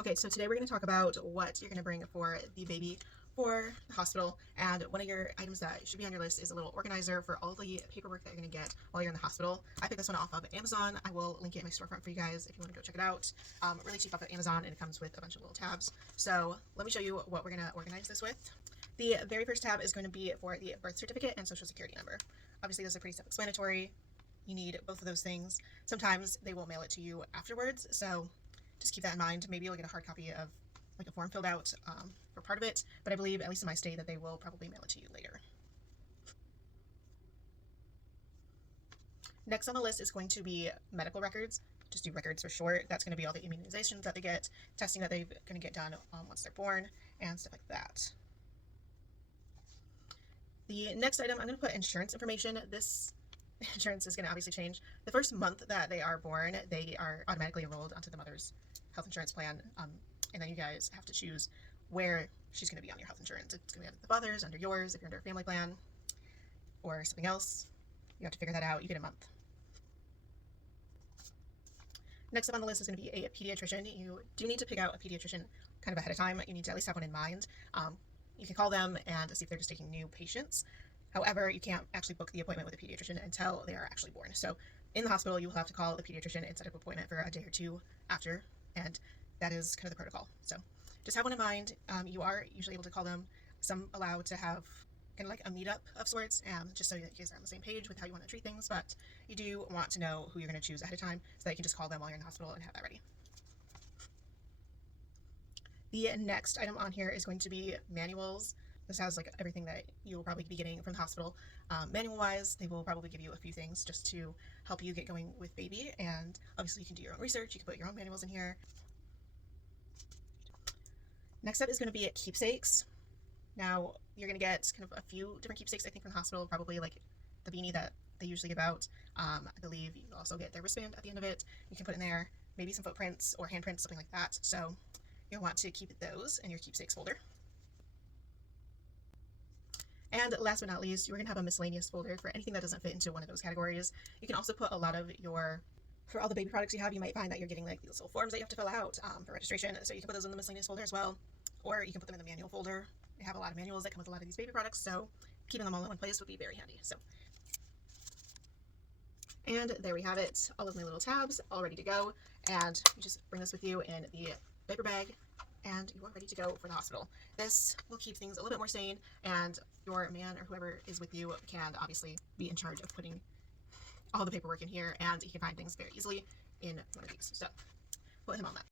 Okay, so today we're going to talk about what you're going to bring for the baby for the hospital, and one of your items that should be on your list is a little organizer for all the paperwork that you're going to get while you're in the hospital. I picked this one off of Amazon. I will link it in my storefront for you guys if you want to go check it out. Really cheap off of Amazon, and it comes with a bunch of little tabs. So let me show you what we're going to organize this with. The very first tab is going to be for the birth certificate and social security number. Obviously, those are pretty self-explanatory. You need both of those things. Sometimes they will mail it to you afterwards, so just keep that in mind. Maybe you'll get a hard copy of like a form filled out for part of it, but I believe, at least in my state, that they will probably mail it to you later. Next on the list is going to be medical records. Just do records for short. That's going to be all the immunizations that they get, testing that they're going to get done once they're born, and stuff like that. The next item, I'm going to put insurance information. This insurance is going to obviously change. The first month that they are born, they are automatically enrolled onto the mother's health insurance plan, and then you guys have to choose where she's going to be on your health insurance. It's going to be under the father's, under yours, if you're under a family plan, or something else. You have to figure that out. You get a month. Next up on the list is going to be a pediatrician. You do need to pick out a pediatrician kind of ahead of time. You need to at least have one in mind. You can call them and see if they're just taking new patients. However, you can't actually book the appointment with a pediatrician until they are actually born. So in the hospital, you will have to call the pediatrician and set up an appointment for a day or two after, and that is kind of the protocol. So just have one in mind. You are usually able to call them. Some allow to have kind of like a meetup of sorts, just so that you guys are on the same page with how you want to treat things, but you do want to know who you're going to choose ahead of time so that you can just call them while you're in the hospital and have that ready. The next item on here is going to be manuals. This has like everything that you'll probably be getting from the hospital. Manual-wise, they will probably give you a few things just to help you get going with baby, and obviously you can do your own research. You can put your own manuals in here. Next up is going to be keepsakes. Now, you're going to get kind of a few different keepsakes, I think, from the hospital, probably like the beanie that they usually give out. I believe you also get their wristband at the end of it. You can put in there maybe some footprints or handprints, something like that. So you'll want to keep those in your keepsakes folder. And last but not least, you're going to have a miscellaneous folder for anything that doesn't fit into one of those categories. You can also put a lot of for all the baby products you have, you might find that you're getting like these little forms that you have to fill out for registration. So you can put those in the miscellaneous folder as well, or you can put them in the manual folder. They have a lot of manuals that come with a lot of these baby products, so keeping them all in one place would be very handy. And there we have it, all of my little tabs all ready to go, and you just bring this with you in the diaper bag, and you are ready to go for the hospital. This will keep things a little bit more sane, and your man or whoever is with you can obviously be in charge of putting all the paperwork in here, and he can find things very easily in one of these. So put him on that.